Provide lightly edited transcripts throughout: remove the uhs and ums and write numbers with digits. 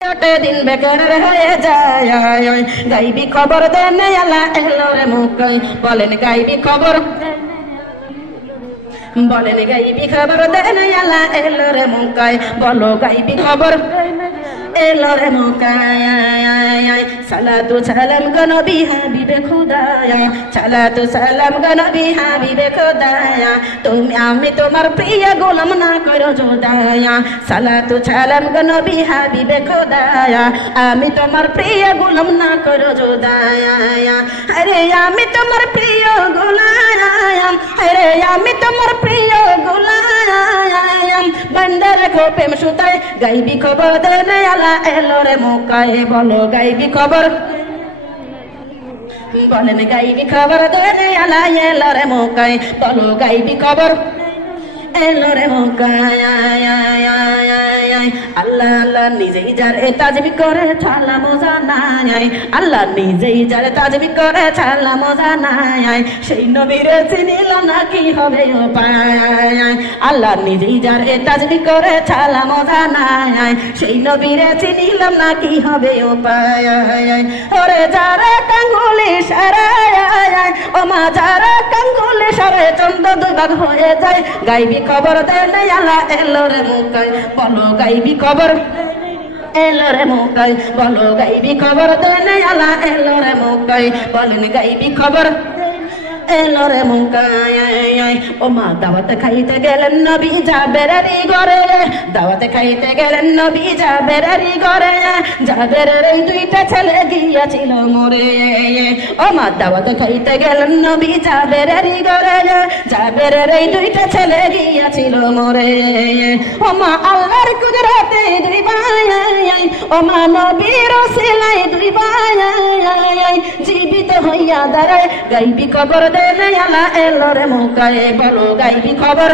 দিন বেকার হয়ে যায় গাইবি খবর দেন আল্লাহ এলো রে মুকাই বলেন গাইবি খবর বলেন গাইবি খবর দেন আল্লাহ এলো রে মুকাই বলো গাইবি খবর এলো রে মুকাই সালাতু সালাম গো নবী হাবিবে খুদায়া সালাতু সালাম গো নবী হাবিবে খুদায়া তুমি আমি তোমার প্রিয় গোলাম না করো জুদায়া সালাতু সালাম গো নবী হাবিবে খুদায়া আমি তোমার প্রিয় গোলাম না করো জুদায়া আরে আমি তোমার প্রিয় গোলাম আরে আমি তোমার প্রিয় গোলাম বন্দর কো প্রেম সুতায় গাইবি খবর দেন আল্লাহ এলো রে মুকাই বলো গাইবি খবর বলেন গাইবি খবর দেন আল্লাহ এলো রে মুকাই বলো গাইবি খবর এলো রে মুকাই আল্লাহ আল্লাহ নিজেই যারে তাজবি করে ছালা মজা নাই আল্লাহ নিজেই যারে তাজবি করে ছালা মজা নাই সেই নবীরে চিনিলাম না কি হবে উপায় আল্লাহ নিজেই যারে তাজবি করে ছালা মজা নাই সেই নবীরে চিনিলাম না কি হবে উপায় ওরে যারা কাঙ্গুলি সারায় ও মা যারা কাঙ্গুলি সারায় চন্দ্র দুই ভাগ হয়ে যায় গাইবি খবর দেন আল্লাহ এলো রে মুকাই বলো গাইবি খবর এলো রে মুকাই বলো গাইবি খবর দেন আল্লাহ এলো রে মুকাই বলেন গাইবি খবর এলো রে মুকাই ও মা দাওয়াতে খাইতে গেলেন নবী জাবেরের ঘরে দাওয়াতে খাইতে গেলেন নবী জাবেরের ঘরে জাবেরের এই দুইটা ছেলে গিয়েছিল মরে ও মা দাওয়াতে খাইতে গেলেন নবী জাবেরের ঘরে জাবেরের এই দুইটা ছেলে গিয়েছিল মরে ও মা আল্লাহর কুদরতে দুই ভাই ও মা নবীর ওসিলায় দুই ভাই জীবিত হইয়া দাঁড়ায় গাইবি খবর দেন আল্লাহ এলো রে মুকাই বলো গাইবি খবর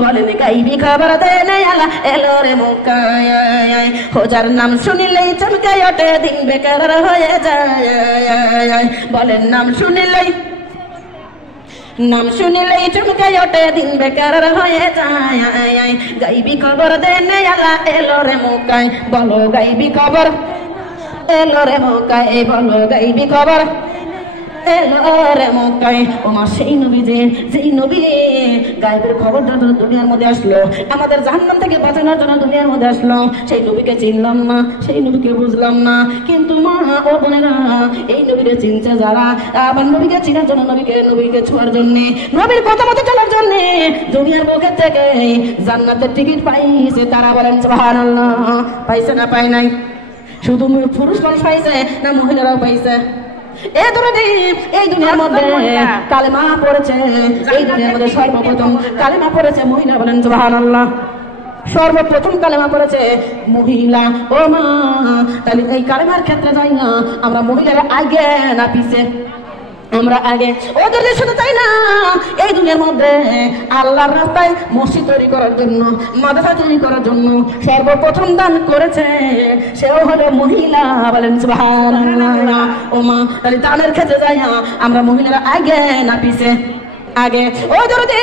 বলেন গাইবি খবর দেন আল্লাহ এলো রে মুকাই খোঁজার নাম শুনিলেই চমকে ওঠে দিন বেকার হয়ে যায় বলেন নাম শুনিলেই চমকে ওঠে দিন বেকার হয়ে যায় গাইবি খবর দেন আল্লাহ এলো রে মুকাই বলো গাইবি খবর এলো রে মুকাই বলো গাইবি খবর এলো রে মুকাই ও মা সেই নবী যেই নবী গায়েবের খবরটা দুনিয়ার মধ্যে আসলো আমাদের জাহান্নাম থেকে বাঁচানোর জন্য দুনিয়ার মধ্যে আসলো সেই নবীকে চিনলাম না সেই নবীকে বুঝলাম না কিন্তু মা ও বোনেরা এই নবীকে চিনছে যারা আবার নবীকে চিনার জন্য নবীকে ছোঁয়ার জন্য নবীর কথা মতো চলার জন্য দুনিয়ার বুকের থেকে জান্নাতের টিকিট পাইছে তারা বলেন সুবহানাল্লাহ পাইছে না পায় নাই শুধু পুরুষ মানুষ পাইছে না মহিলারাও পাইছে এই দুনিয়ার মধ্যে কালেমা পড়েছে এই দুনিয়ার মধ্যে সর্বপ্রথম কালেমা পড়েছে মহিলা বলেন সুবহানাল্লাহ সর্বপ্রথম কালেমা পড়েছে মহিলা ও মা তাহলে এই কালেমার ক্ষেত্রে যাই না আমরা মহিলারা আগে না পিছে আমরা আগে ওদের শুধু তাই না এই দুনিয়ার মধ্যে আল্লাহর রাস্তায় মসজিদ তৈরি করার জন্য মাদ্রাসা তৈরি করার জন্য সর্বপ্রথম দান করেছে সেও হলো মহিলা বলেন সুবহানাল্লাহ ও মা তাহলে দানের ক্ষেত্রে যাই আমরা মহিলারা আগে না পিছে আগে ও দরদি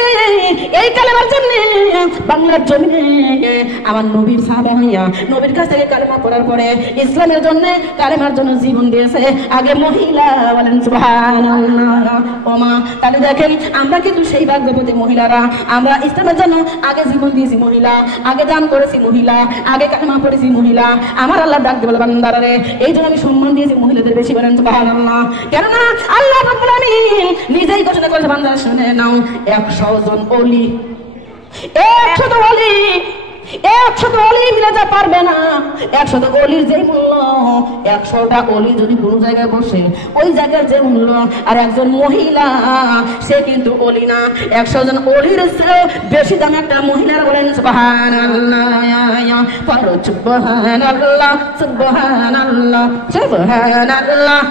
এই কালেমার জন্য বাংলার জমিনে আমার নবীর সাহাবা হইয়া নবীর কাছ থেকে কালেমা পড়ার পরে ইসলামের জন্য কালেমার জন্য জীবন দিয়েছে আগে মহিলা বলেন সুবহানাল্লাহ ও মা তাহলে দেখেন আমরা কিন্তু সেই ভাগ্যবতী মহিলারা আমরা ইসলামের জন্য আগে জীবন দিয়েছি মহিলা আগে দান করেছি মহিলা আগে কালেমা পড়েছি মহিলা আমার আল্লাহ ডাক দিয়ে বলে বান্দারা রে এই জন্য আমি সম্মান দিয়েছি মহিলাদের বেশি বলেন সুবহানাল্লাহ কেননা আল্লাহ রাব্বুল আলামিন নিজেই ঘোষণা করেছে বান্দারা শুনে নাও 100 জন ওলি 100 ওলি মিলে যা পারবে না 100 ওলির যে মূল্য 100টা ওলি যদি কোনো জায়গায় বসে ওই জায়গার যে মূল্য আর একজন মহিলা সে কিন্তু ওলি না 100 জন ওলির বেশি দাম একটা মহিলার বলেন সুবহানাল্লাহ পারো সুবহানাল্লাহ সুবহানাল্লাহ সুবহানাল্লাহ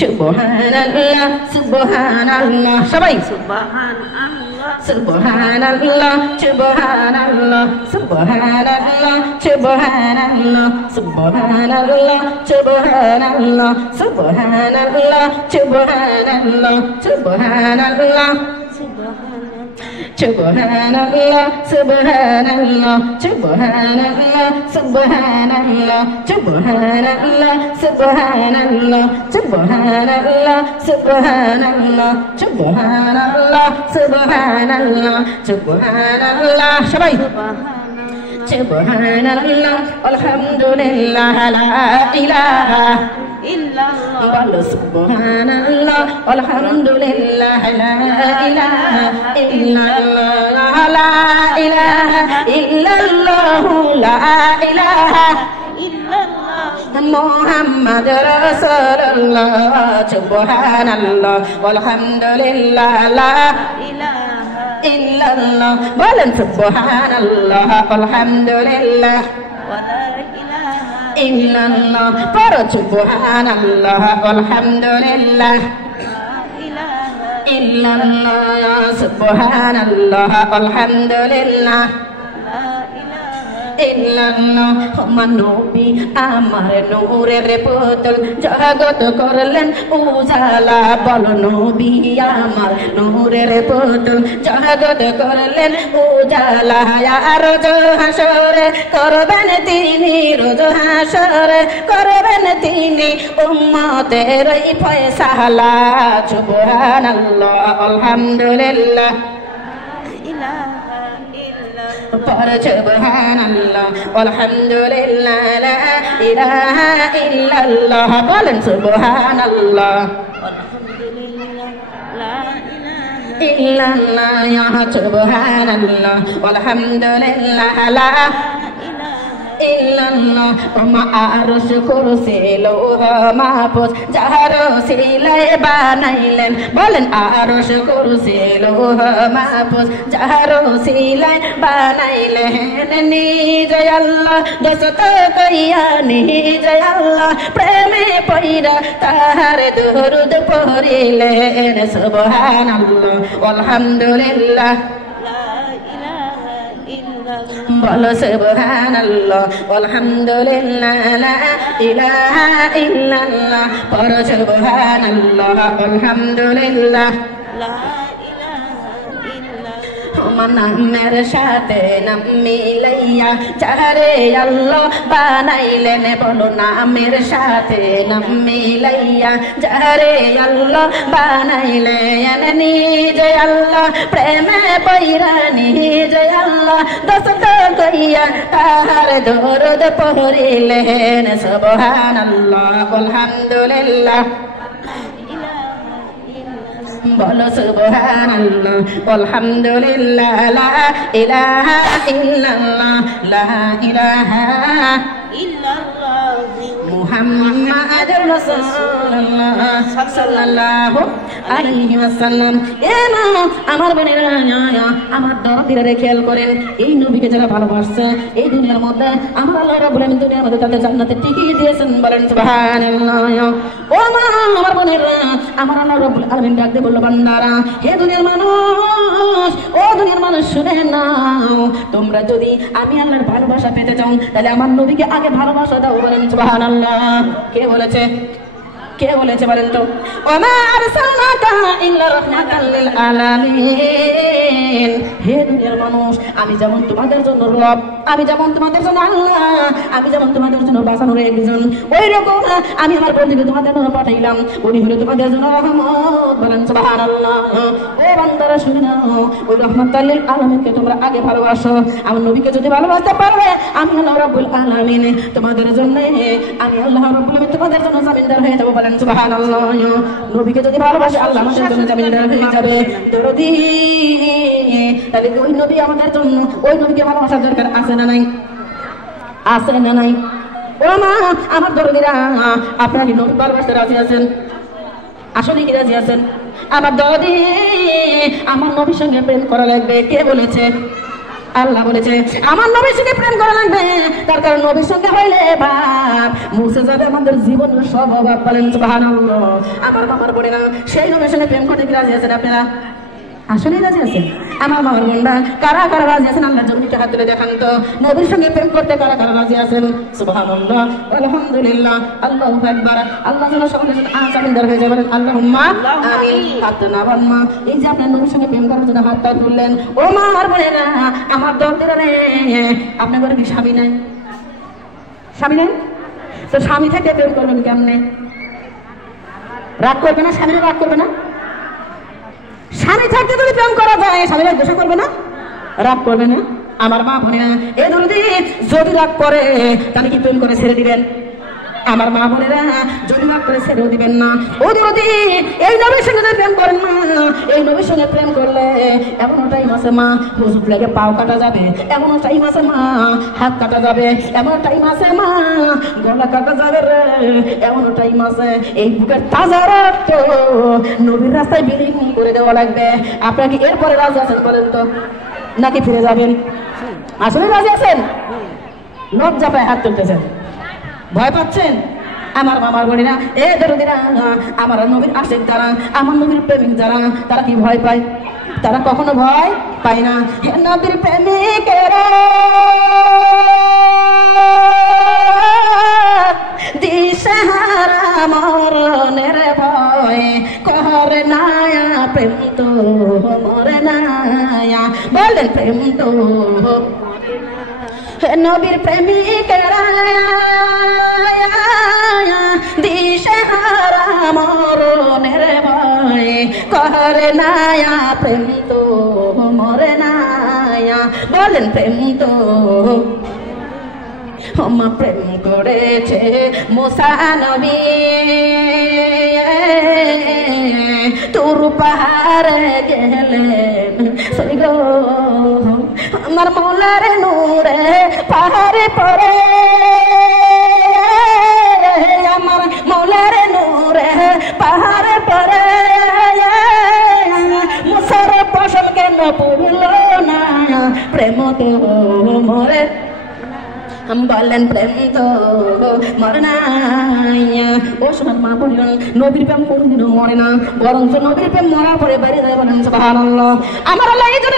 সুবহানাল্লাহ সুবহানাল্লাহ সবাই সুবহানাল্লাহ সুবহানাল্লাহ সুবহানাল্লাহ সুবহানাল্লাহ সুবহানাল্লাহ সুবহানাল্লাহ সুবহানাল্লাহ সুবহানাল্লাহ সুবহানাল্লাহ সুবহানাল্লাহ Subhanallah, Subhanallah, Subhanallah, Subhanallah, Subhanallah, Subhanallah, Subhanallah, Subhanallah, Subhanallah, Subhanallah, Subhanallah. Shabai. Subhanallah, Alhamdulillah, la ilaha illallah. Subhanallah, Alhamdulillah, la ilaha illallah, la ilaha illallah, la ilaha illallah, Muhammad Rasulullah. Subhanallah, Alhamdulillah, la ilaha illallah. Bolen subhanallah, alhamdulillah, wa la ilaha illallah. Para subhanallah, alhamdulillah, la ilaha illallah. Subhanallah, alhamdulillah, la ilaha illallah. Manobi amar নূরের পুতুল জগৎ করলেন উজালা। বলো নবী আমার নূরের পুতুল জগৎ করলেন উজালা। রোজ হাসরে করবেন তিনি, রোজ হাসরে করবেন তিনি উম্মতের ফয়সালা। সুবহানাল্লাহ, আলহামদুলিল্লাহ, Para subhanallah, alhamdulillah, la ilaha illallah. Bolen subhanallah, alhamdulillah, la ilaha illallah. Ya subhanallah, alhamdulillah, la illallah. Oma arsh kursi loh mahfuz jahar silai banailen. Bolen arsh kursi loh mahfuz jahar silai banailen. Nije Allah dost kaiya, nije Allah preme paira tahar durud porilen. Subhanallah, alhamdulillah, bolo subhanallah, alhamdulillah, la ilaha illallah. Bolo subhanallah, alhamdulillah, la নামের সাথে নাম মিলাইয়া যারে আল্লাহ বানাইলেন। বলো নামের সাথে নাম মিলাইয়া যারে আল্লাহ বানাইলেন। নিজে আল্লাহ প্রেমে পয়রা, নিজে আল্লাহ দোস্ত কইয়া তাহার দরুদ পড়িলেন। সুবহানাল্লাহ, আলহামদুলিল্লাহ, bolo subhanallah, alhamdulillah, la ilaha illallah, la ilaha illallah, Muhammadur Rasulullah sallallahu alaihi wasallam. এমা আমার বোনেরা, আমার দরদিরা খেয়াল করেন, এই নবীকে যারা ভালোবাসছে এই দুনিয়ার মধ্যে আমার আল্লাহ রাব্বুল আলামিন দুনিয়ার মধ্যে তাদের জান্নাতে টিকিয়ে দিয়েছেন। বলেন সুবহানাল্লাহ। ও মা আমার বোনেরা, আমার আল্লাহ রাব্বুল আলামিন ডাক দিয়ে বলল, বান্দারা, হে দুনিয়ার মানুষ, ও দুনিয়ার মানুষ শুনে নাও, তোমরা যদি আমি আল্লাহর ভালোবাসা পেতে চাও তাহলে আমার নবীকে আগে ভালোবাসা দাও। বলেন সুবহানাল্লাহ। কে বলেছে? কে বলেছে বলেন তো? ওমা আরসালনাকা ইল্লা রাহমাতাল লিল আলামিন। হে দুনিয়ার মানুষ, আমি যেমন তোমাদের জন্য রব, আমি যেমন তোমাদের জন্য আল্লাহ, আমি যেমন তোমাদের জন্য বাঁচানোর একজন, ওই রকম আমি আমার বন্ধুকে তোমাদের জন্য পাঠাইলাম, উনি হলো তোমাদের জন্য রহমত। বলেন সুবহানাল্লাহ। ও বান্দারা শুনে নাও, ওই রাহমাতাল লিল আলামিনকে তোমরা আগে ভালোবাসো। আমার নবীকে যদি ভালোবাসতে পারবে, আমি আল্লাহ রাব্বুল আলামিন তোমাদের জন্য, আমি আল্লাহ রাব্বুল আলামিন তোমাদের জন্য জামিনদার হয়ে যাব। বলেন সুবহানাল্লাহ। নবীকে যদি ভালোবাসে আল্লাহ আমাদের জন্য জামিনদার হয়ে যাবে। দরদি, তাহলে ওই নবী আমাদের জন্য, ওই নবীকে ভালোবাসার দরকার আছে না নাই? আছে না নাই? ও মা আমার দরদিরা, আপনারা কি নবী ভালোবাসতে রাজি আছেন? আসলে কি রাজি আছেন? আমার দরদি, আমার নবীর সঙ্গে প্রেম করা লাগবে। কে বলেছে? আল্লাহ বলেছে আমার নবীর সঙ্গে প্রেম করা লাগবে। তার কারণ নবীর সঙ্গে হইলে ভাব মুছে যাবে আমাদের জীবনের সব অভাব। বলেন সুবহানাল্লাহ। আমার বলে না, সেই নবীর সঙ্গে প্রেম করতে কি রাজি আছেন আপনারা? আসলে রাজি আছেন আমার বাবার বোনরা? কারা কারা রাজি আছেন আল্লাহর জন্য হাত তুলে দেখান তো। নবীর সঙ্গে প্রেম করতে কারা কারা রাজি আছেন? সুবহানাল্লাহ, আলহামদুলিল্লাহ, আল্লাহু আকবার। আল্লাহ যেন সকলের সাথে আমিন দরকার যাবেন। আল্লাহুম্মা আমিন। হাত নামান মা। এই যে আপনার নবীর সঙ্গে প্রেম করার জন্য হাতটা তুললেন, ও মা আর বোনেরা আমার দরদের রে, আপনার ঘরে কি স্বামী নাই? স্বামী নাই তো স্বামী থেকে প্রেম করবেন কেমনে? রাগ করবে না? স্বামীরা রাগ করবে না? স্বামী থাকতে যদি প্রেম করা যায় স্বামীরা গোসা করবে না? রাগ করবে না? আমার মা বোনেরা এ যদি রাগ করে তাহলে কি প্রেম করে ছেড়ে দিবেন? আমার মা বোনেরা যদি রাগ করে ছেড়েও দিবেন না। ও যদি এই নবীর সঙ্গে প্রেম করেন না, এই নবীর সঙ্গে প্রেম করলে এমনও টাইম আছে মা হুজুর লাগে পাও কাটা যাবে, এমনও টাইম আছে মা হাত কাটা যাবে, এমন টাইম আছে মা গলা কাটা যাবে রে, এমনও টাইম আছে এই বুকের তাজা রক্ত নবীর রাস্তায় বিলীন করে দেওয়া লাগবে। আপনারা কি এরপরে রাজি আছেন বলেন তো, নাকি ফিরে যাবেন? আসলে রাজি আছেন? লজ্জা পায় হাত তুলতেছেন, ভয় পাচ্ছেন? আমার মামার বোনেরা এ দরদিরা, আমার নবীর আশিক যারা, আমার নবীর প্রেমিক যারা, তারা কি ভয় পায়? তারা কখনো ভয় পায় না। হে নবীর প্রেমিকেরা দিশাহারা মরণের ভয় করে না প্রেম তো মরে না, বলেন প্রেম তো। নবীর প্রেমিকেরা দিশাহারা মরণের ভয় করে না প্রেম তো মরে না, বলেন প্রেম তো। মা প্রেম করেছে মুসা নবী তোর পাহাড়ে গেলেন সইগো, আমার মৌলার নূরে পাহাড়ে পড়ে, আমার মৌলার নূরে পাহাড়ে পড়ে, মুসার পশম কেন পড়ল না প্রেম তো মরে, বলেন প্রেম তো মরে না। ও সোনার মা বললেন নবীর প্রেম কোনদিনও মরে না, বরং নবীর প্রেম মরার পরে বাইরে যায়। বলেন সুবহানাল্লাহ। আমার আল্লাহ এই জন্য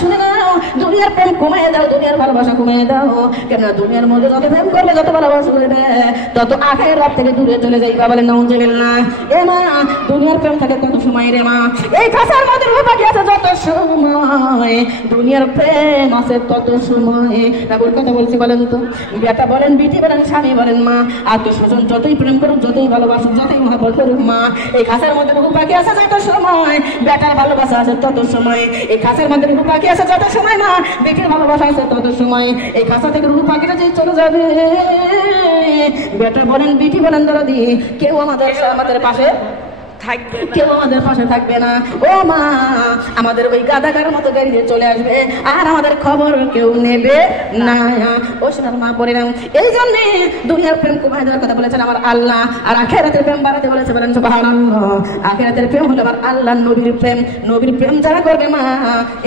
শুনে নাও, দুনিয়ার প্রেম কমিয়ে দাও, দুনিয়ার ভালোবাসা কমিয়ে দাও। কেননা দুনিয়ার মধ্যে যত প্রেম করবে, যত ভালোবাসা করবে, তত আখিরাত থেকে দূরে চলে যাইবা। বলেন নাউজুবিল্লাহ। এ মা দুনিয়ার প্রেম থাকে কত সময় রে মা? এই খাসার মধ্যে রূপ আছে যত সময়, দুনিয়ার প্রেম আছে তত সময়। না বল কথা বলছি বলেন তো। বেটা বলেন, বিটি বলেন, স্বামী বলেন, মা আত্মীয়স্বজন যতই প্রেম করুক, যতই ভালোবাসুক, যতই মহাবত করুক মা, এই খাসের মধ্যে রূপ পাখি আছে যত সময়, বেটার ভালোবাসা আছে তত সময়। এই খাসের মধ্যে রূপ পাখি আছে যত সময় মা, বেটির ভালোবাসা আছে তত সময়। এই খাসা থেকে রূপ পাখিটা যে চলে যাবে, বেটা বলেন, বিটি বলেন, দরদি কেউ আমাদের পাশে থাকবে, কেউ আমাদের পাশে থাকবে না। ও মা আমাদের ওই গাদাগার মতো গাড়ি নিয়ে চলে আসবে, আর আমাদের খবর কেউ নেবে না। ও সোনার মা বলিলাম, এই জন্য দুনিয়ার প্রেম কমায় দেওয়ার কথা বলেছেন আমার আল্লাহ, আর আখিরাতের প্রেম বাড়াতে বলেছে। বলেন সুবহানাল্লাহ। আখিরাতের প্রেম হলো আমার আল্লাহ নবীর প্রেম। নবীর প্রেম যারা করবে মা,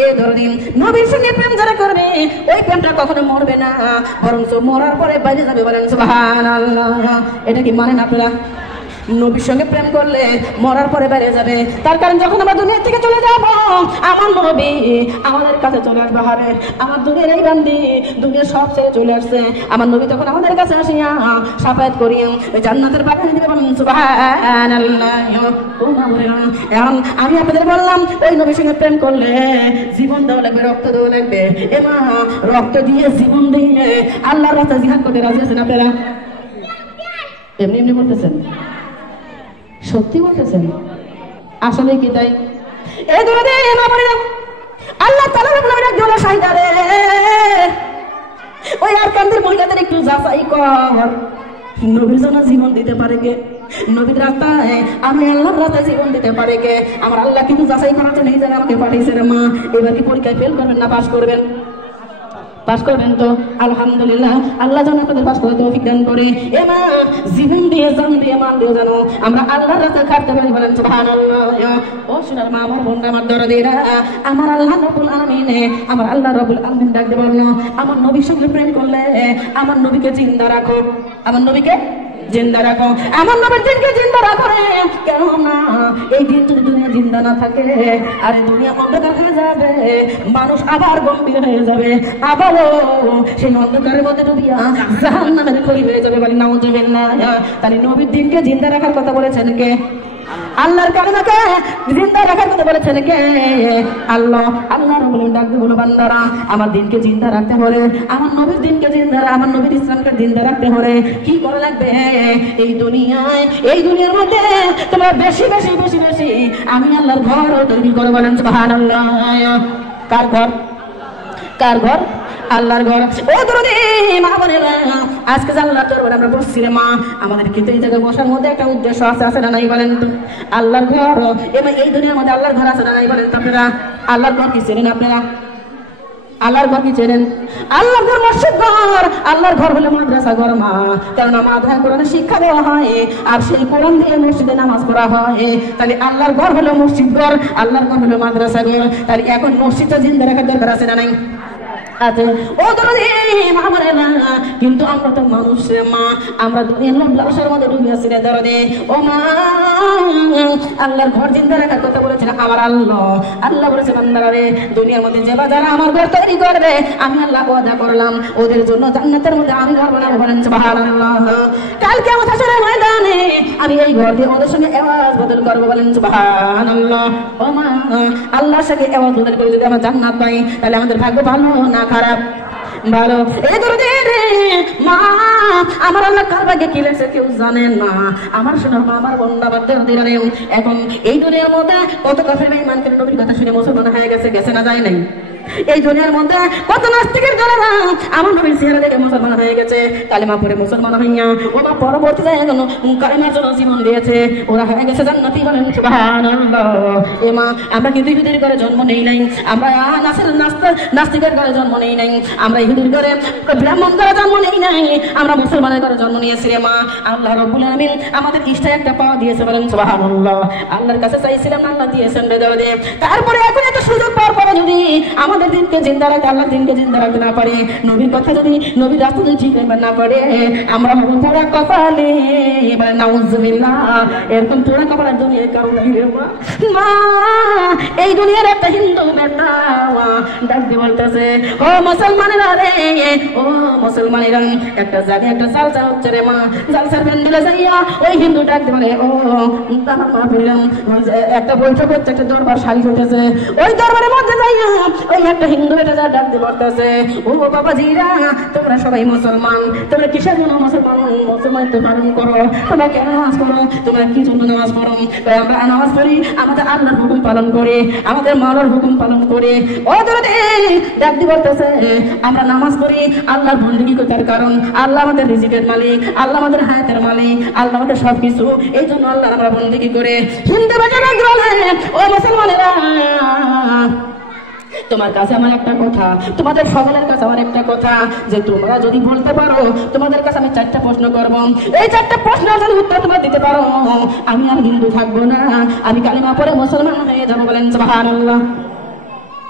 এই ধরদিন নবীর সঙ্গে প্রেম যারা করবে, ওই প্রেমটা কখনো মরবে না, বরং মরার পরে বাইরে যাবে। বলেন সুবহানাল্লাহ। এটা কি মানেন আপনারা? নবীর সঙ্গে প্রেম করলে মরার পরে বেড়ে যাবে। তার কারণ যখন আমরা দুনিয়া থেকে চলে যাব, আমার নবী আমাদের কাছে চলে আসবে। হারে আমার দুনিয়ার এই বান্দি দুনিয়া সব ছেড়ে চলে আসছে, আমার নবী তখন আমাদের কাছে আসিয়া সাফায়াত করিয়া জান্নাতের বাগানে দিবে। বলেন সুবহানাল্লাহ। এখন আমি আপনাদের বললাম, ওই নবীর সঙ্গে প্রেম করলে জীবন দেওয়া লাগবে, রক্ত দেওয়া লাগবে। এমা রক্ত দিয়ে জীবন দিয়ে আল্লাহর রাস্তায় জিহাদ করতে রাজি আছেন আপনারা? এমনি এমনি বলতেছেন? সত্যি বলতেছেন? আসলে কি তাই? এই ধরে আল্লাহ তাআলা রাব্বুল আলামিন শাহিদারে ওই আরকানদের মহিলাদের একটু যাচাই কর, নবীর জন্য জীবন দিতে পারে কে? নবীর রাস্তায় আমি আল্লাহর রাস্তায় জীবন দিতে পারে কে? আমার আল্লাহ কিন্তু যাচাই করার জন্য এই জায়গায় আমাকে পাঠিয়েছে রে মা। এবার কি পরীক্ষায় ফেল করবেন না পাস করবেন? পাস করবেন তো আলহামদুলিল্লাহ। আল্লাহ যেন আপনাদের পাস করে তৌফিক দান করে। এ মা জীবন দিয়ে জান দিয়ে মান দিয়ে জানো আমরা আল্লাহর রাস্তায় কাটতে পারি। বলেন সুবহানাল্লাহ। ও সোনার মা, আমার বোনরা, আমার দরদিরা, আমার আল্লাহ রাব্বুল আলামিন, আমার আল্লাহ রাব্বুল আলামিন ডাকতে বলল, আমার নবীর সঙ্গে প্রেম করলে আমার নবীকে জিন্দা রাখো, আমার নবীকে জিন্দা রাখো, আমার নবীর দিনকে জিন্দা রাখো রে। কেন না এই দিন যদি দুনিয়া জিন্দা না থাকে, আরে দুনিয়া অন্ধকার হয়ে যাবে, মানুষ আবার গম্ভীর হয়ে যাবে, আবারও সেই অন্ধকারের মধ্যে ডুবিয়া জাহান্নামের খড়ি হয়ে যাবে। বলে নাউজুবিল্লাহ। তাহলে নবীর দিনকে জিন্দা রাখার কথা বলেছেন কে? আল্লাহর কালিমাকে জিন্দা রাখার কথা বলেছেন কে? আল্লাহ। আল্লাহ বলেন ডাক বলো বান্দারা, আমার দিনকে জিন্দা রাখতে হলে, আমার নবীর দিনকে জিন্দা, আমার নবীর ইসলামকে জিন্দা রাখতে হলে কি করা লাগবে? এই দুনিয়ায়, এই দুনিয়ার মধ্যে তোমরা বেশি বেশি বেশি বেশি আমি আল্লাহর ঘর তৈরি করে। বলেন সুবহানাল্লাহ। কার ঘর? কার ঘর? আল্লাহর ঘর। ও দরদি মা বোনেরা, আজকে আল্লাহর দরবারে আমরা বসছি রে মা, আমাদের কিন্তু এই জায়গায় বসার মধ্যে একটা উদ্দেশ্য আছে না নাই বলেন তো? আল্লাহর ঘর, এবং এই দুনিয়ার মধ্যে আল্লাহর ঘর আছে না নাই বলেন তো আপনারা? আল্লাহর ঘর কি চেনেন আপনারা? আল্লাহর ঘর কি চেনেন? আল্লাহর ঘর মসজিদ ঘর, আল্লাহর ঘর হলো মাদ্রাসা ঘর মা। কেননা মাদ্রাসা কোরআনে শিক্ষা দেওয়া হয়, আর সেই কোরআন দিয়ে মসজিদে নামাজ পড়া হয়। তাহলে আল্লাহর ঘর হলো মসজিদ ঘর, আল্লাহর ঘর হলো মাদ্রাসা ঘর। তাহলে এখন মসজিদটা জিন্দা রাখার দরকার আছে না নাই? ও দরদি মা বোনেরা, কিন্তু আমরা তো মানুষ রে মা, আমরা দুনিয়ার লোভ লালসার মধ্যে ডুবে আছি রে দরদি। ও মা, আল্লাহর ঘর জিন্দা রাখার কথা বলেছেন আমার আল্লাহ। আল্লাহ বলেছে বান্দারা রে, দুনিয়ার মধ্যে যে যারা আমার ঘর তৈরি করবে, আমি আল্লাহ ওয়াদা করলাম ওদের জন্য জান্নাতের মধ্যে আমি ঘর বানাবো। বলেন সুবহানাল্লাহ। কালকে আমার হাসরের ময়দানে আমি এই ঘর দিয়ে ওদের সঙ্গে আওয়াজ বদল করবো। বলেন সুবহানাল্লাহ। ও মা, আল্লাহর সঙ্গে আওয়াজ বদল করে যদি আমরা জান্নাত পাই, তাহলে আমাদের ভাগ্য ভালো না খারাপ? ভালো। এই দরদি রে মা, আমার আল্লাহ কার ভাগ্যে কি লেখছে কেউ জানে না। আমার শোনা আমার বন্ধা বাদ্দার দিলারে, এখন এই দুনিয়ার মধ্যে কত কাফের বেঈমান করে নবীর কথা শুনে মুসলমান হয়ে গেছে, গেছে না যায় নাই? এই দুনিয়ার মধ্যে কত নাস্তিকের দলেরা আমার নবীর চেহারা দেখে মুসলমান হয়ে গেছে, কালেমা পড়ে মুসলমান হইয়া ওরা পরবর্তীতে এখন কালেমার জন্য জীবন দিয়েছে, ওরা হয়ে গেছে জান্নাতি। বলেন সুবহানাল্লাহ। এ মা, আমরা কিন্তু ইহুদির ঘরে জন্ম নেই নাই, আমরা নাস্তিকের ঘরে জন্ম নেই নাই, আমরা ইহুদির ঘরে ব্রাহ্মণ ঘরে জন্ম নেই নাই, আমরা মুসলমানের ঘরে জন্ম নিয়েছি রে মা। আল্লাহ রাব্বুল আলামিন আমাদের ইচ্ছা একটা পাওয়া দিয়েছে। বলেন সুবহানাল্লাহ। আল্লাহর কাছে চাইছিলাম, আল্লাহ দিয়েছেন রে দরদি। তারপরে এখন এত সুযোগ পাওয়ার পরে যদি আমাদের দিনকে জিন্দা রাখতে, আল্লাহর দিনকে জিন্দা রাখতে না পারি, নবীর কথা যদি, নবীর রাস্তা যদি ঠিক না পারে, আমরা হবো পোড়া কপালে। এবার নাউজুবিল্লাহ। এরকম পোড়া কপালের দুনিয়ার কারণ রে মা। এই দুনিয়ার একটা হিন্দু বেটা ডাক দিয়ে বলতেছে, ও মুসলমানেরা রে, ও মুসলমানেরা, একটা জায়গায় একটা জালসা হচ্ছে রে মা। জালসার প্যান্ডেলে যাইয়া ওই হিন্দু ডাক দিয়ে বলে, ও একটা বৈঠক হচ্ছে, একটা দরবার সারি হইতেছে, ওই দরবারের মধ্যে যাইয়া ওই একটা হিন্দু বেটা যা ডাক দিয়ে বলতেছে, ও বাবাজিরা, তোমরা সবাই মুসলমান, তোমরা কিসের জন্য মুসলমান তো পালন করো? তোমরা কেন নামাজ পড়ো? তোমরা কি জন্য নামাজ পড়ো? আমরা নামাজ পড়ি আমাদের আল্লাহর হুকুম পালন করে, আমাদের মাওলার হুকুম পালন করে। ও দরদি ডাক দিয়ে বলতেছে, আমরা নামাজ পড়ি আল্লাহর বন্দেগী করার কারণ আল্লাহ আমাদের রিজিকের মালিক, আল্লাহ আমাদের হায়াতের মালিক, আল্লাহ আমাদের সবকিছু, এই জন্য আল্লাহ আমরা বন্দেগী করে। হিন্দু বেটা ডাক দিয়ে বলে, ও মুসলমানেরা, তোমার কাছে আমার একটা কথা, তোমাদের সকলের কাছে আমার একটা কথা, যে তোমরা যদি বলতে পারো, তোমাদের কাছে আমি 4টা প্রশ্ন করব, এই 4টা প্রশ্নের যদি উত্তর তোমরা দিতে পারো, আমি আর হিন্দু থাকবো না, আমি কালিমা পড়ে মুসলমান হয়ে যাবো। বলেন সুবহানাল্লাহ।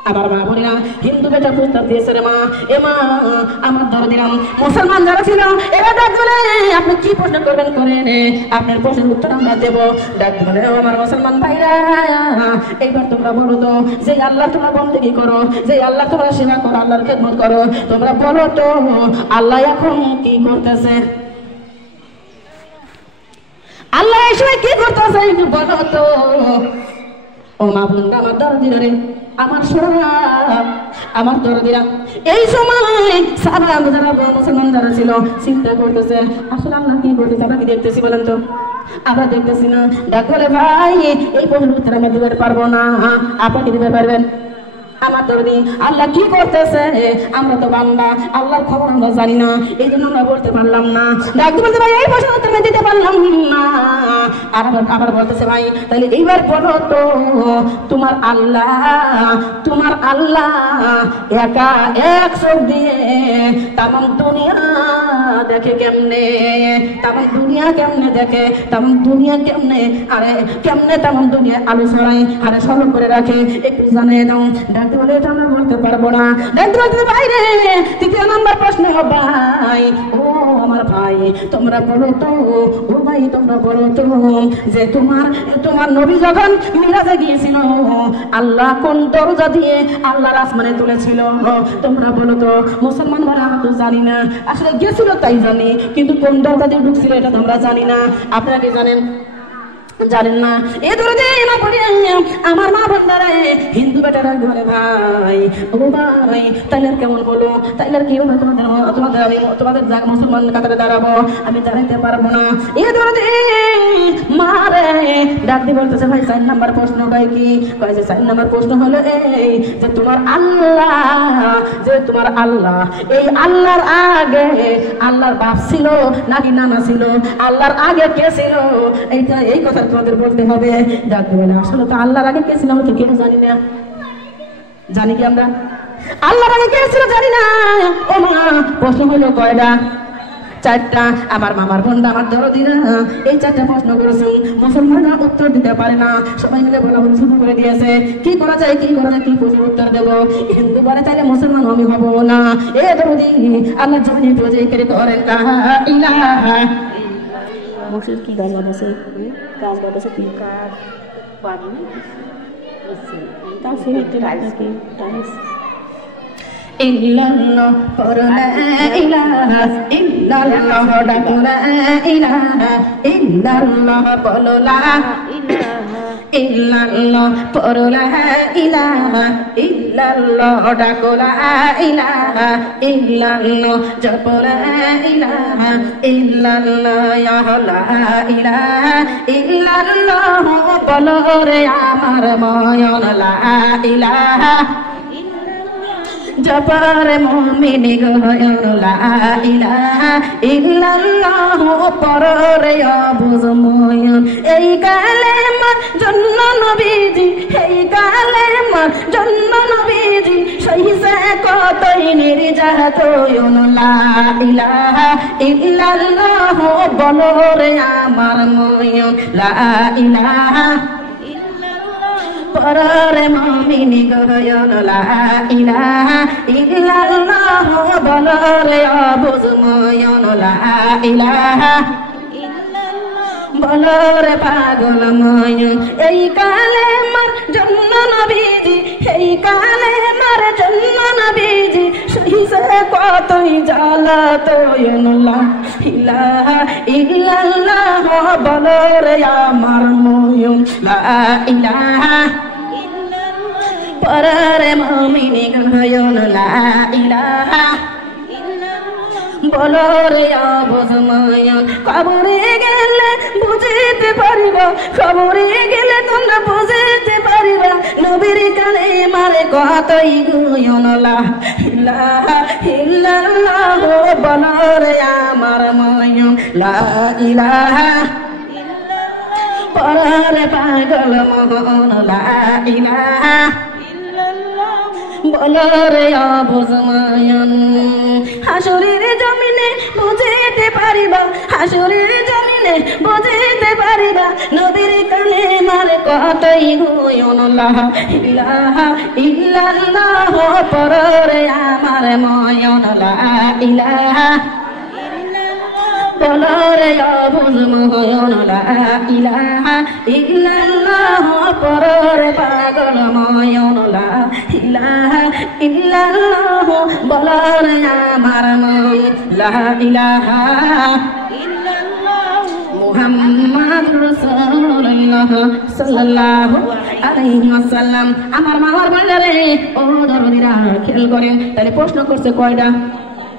আবার মা বোনেরা, হিন্দু বেটা প্রস্তাব দিয়েছে রে মা। এ মা, আমার দরদিরাম মুসলমান যারা ছিল এরা ডাক বলে, আপনি কি প্রশ্ন করবেন করেন, আপনার প্রশ্নের উত্তর আমরা দেবো। ডাক বলে, আমার মুসলমান ভাইরা, এইবার তোমরা বলো তো, যে আল্লাহ তোমরা বন্দেগী করো, যে আল্লাহ তোমরা সেবা করো, আল্লাহর খেদমত করো, তোমরা বলো তো আল্লাহ এখন কি করতেছে? আল্লাহ এই সময় কি করতেছে একটু বলো তো। ও মা বোন, আমার দরদিরা রে, আমার সোনা, আমার দরদিরা, এই সময় সারা যারা মুসলমান যারা ছিল চিন্তা করতেছে, আসলে আল্লাহ কি করতেছে, আমরা কি দেখতেছি বলেন তো? আমরা দেখতেছি না। ডাক বলে, ভাই এই প্রশ্নের উত্তর আমরা দিতে পারবো না, আপনি কি দিতে পারবেন? আমার দরদি, আল্লাহ কি করতেছে? আমরা তো বান্দা, আল্লাহর খবর আমরা জানি না, এই জন্য আমরা বলতে পারলাম না। ডাক্তার বলতে, ভাই এই প্রশ্ন উত্তর দিতে পারলাম না। আর আবার বলতেছে, ভাই তাহলে এইবার বলো তো, তোমার আল্লাহ একা এক চোখ দিয়ে তামাম দুনিয়া দেখে কেমনে? তামাম দুনিয়া কেমনে দেখে? তামাম দুনিয়া কেমনে, আরে কেমনে তামাম দুনিয়া আলো ছড়াই, আরে সরল করে রাখে, একটু জানিয়ে দাও। ডাক্তার বলে, এটা আমরা বলতে পারবো না। ডাক্তার বলতে, বাইরে 3য় নাম্বার প্রশ্ন, ভাই ও আমার ভাই, তোমরা বলো তো ও ভাই তোমরা বলো তো যে তোমার নবী যখন মিরাজে গিয়েছিল আল্লাহ কোন দরজা দিয়ে আল্লাহর আসমানে তুলেছিল তোমরা বলো তো। মুসলমান বলে আমরা তো জানি না, আসলে গেছিল তাই জানি, কিন্তু কোন দরজা দিয়ে ঢুকছিল এটা তোমরা জানি না। আপনারা কি জানেন? জানেন না। এ দরজা আমার মা বোনেরা হিন্দু বেটারা ঘরে ভাই ও ভাই তাইলে কেমন বলো, তাইলে কি হবে? তোমাদের যাক মুসলমান কাতারে দাঁড়াবো আমি জানাইতে পারবো না। এ দরজা মারে ডাক দিয়ে বলতেছে ভাই 4 নাম্বার প্রশ্ন ভাই কি কয় যে 4 নাম্বার প্রশ্ন হলো এই যে তোমার আল্লাহ এই আল্লাহর আগে আল্লাহর বাপ ছিল নাকি নানা ছিল, আল্লাহর আগে কে ছিল, এই কথা তোমাদের বলতে হবে। ডাক দিয়ে বলে আসলে তো আল্লাহর আগে কে ছিল আমি তো কেউ জানি না। জানি কি আমরা আল্লাহর আগে কে ছিল জানি না? ও মা প্রশ্ন হলো কয়টা? 4টা। আমার মামার বোনরা আমার দরদিরা এই 4টা প্রশ্ন করেছেন, মুসলমানরা উত্তর দিতে পারে না, সবাই মিলে বলা বলি শুরু করে দিয়েছে কি করা যায় কি প্রশ্ন উত্তর দেবো। হিন্দু বলে তাইলে মুসলমান আমি হব না। এ দরদি আল্লাহ জমিনে প্রজে করে করেন লা ইলাহা মসজিদ কি গান বানাছে গান বানাছে কি কার পানি তা ফিরতে লাগে টাইস illallah la ilaha illallah la ilaha illallah bolo la ilaha illallah la ilaha illallah la ilaha illallah jab la ilaha illallah ya la ilaha illallah bolo re amar mayan la ilaha জপার মুমিনি গয়ন লা ইলাহা ইল্লাল্লাহ পররে বুঝময়ন এই কালেমার জন্য নবীজি এই কালেমার জন্য নবীজি সহিছে কতই নির্যাতন লা ইলাহা ইল্লাল্লাহ বলরে আমার ময়ন লা ইলাহা পররে মুমিনি গয়ন লা ইলাহা ইল্লাল্লাহ বলরে বুঝময়ন লা ইলাহা বলরে পাগল ময়ন এই কালেমার জন্য নবীজি এই কালেমার জন্য নবীজি সহিছে কতই জ্বালাতন লা ইলাহা ইল্লাল্লাহ বলরে আমার ময়ন লা ইলাহা পররে মুমিনি গয়ন লা ইলাহা বলরে বুঝময়ন কবরে গেলে বুঝতে পারিবা কবরে গেলে তোমরা বুঝতে পারিবা নবীর কালেমার কতই গয়ন লা ইলাহা ইল্লাল্লাহ বলরে আমার ময়ন লা ইলাহা পররে পাগল মন লা ইলাহা বলরে বুঝময়ন হাসরের জমিনে বুঝতে পারিবা হাসরের জমিনে বুঝতে পারিবা নবীর কালেমার কতই গয়ন লা ইলাহা ইল্লাল্লাহ পররে আমার ময়ন লা ইলাহা বলরে বুঝময়ন লা ইলাহা ইল্লাল্লাহ পররে পাগল ময়ন লা ইলাহা ইল্লাল্লাহ বলরে আমার ময়ন লা ইলাহা ইল্লাল্লাহ মুহাম্মাদুর রাসূলুল্লাহ সাল্লাল্লাহু আলাইহি ওয়াসাল্লাম। আমার মামার বললে ও দরদিরা খেয়াল করেন তাহলে প্রশ্ন করছে কয়টা?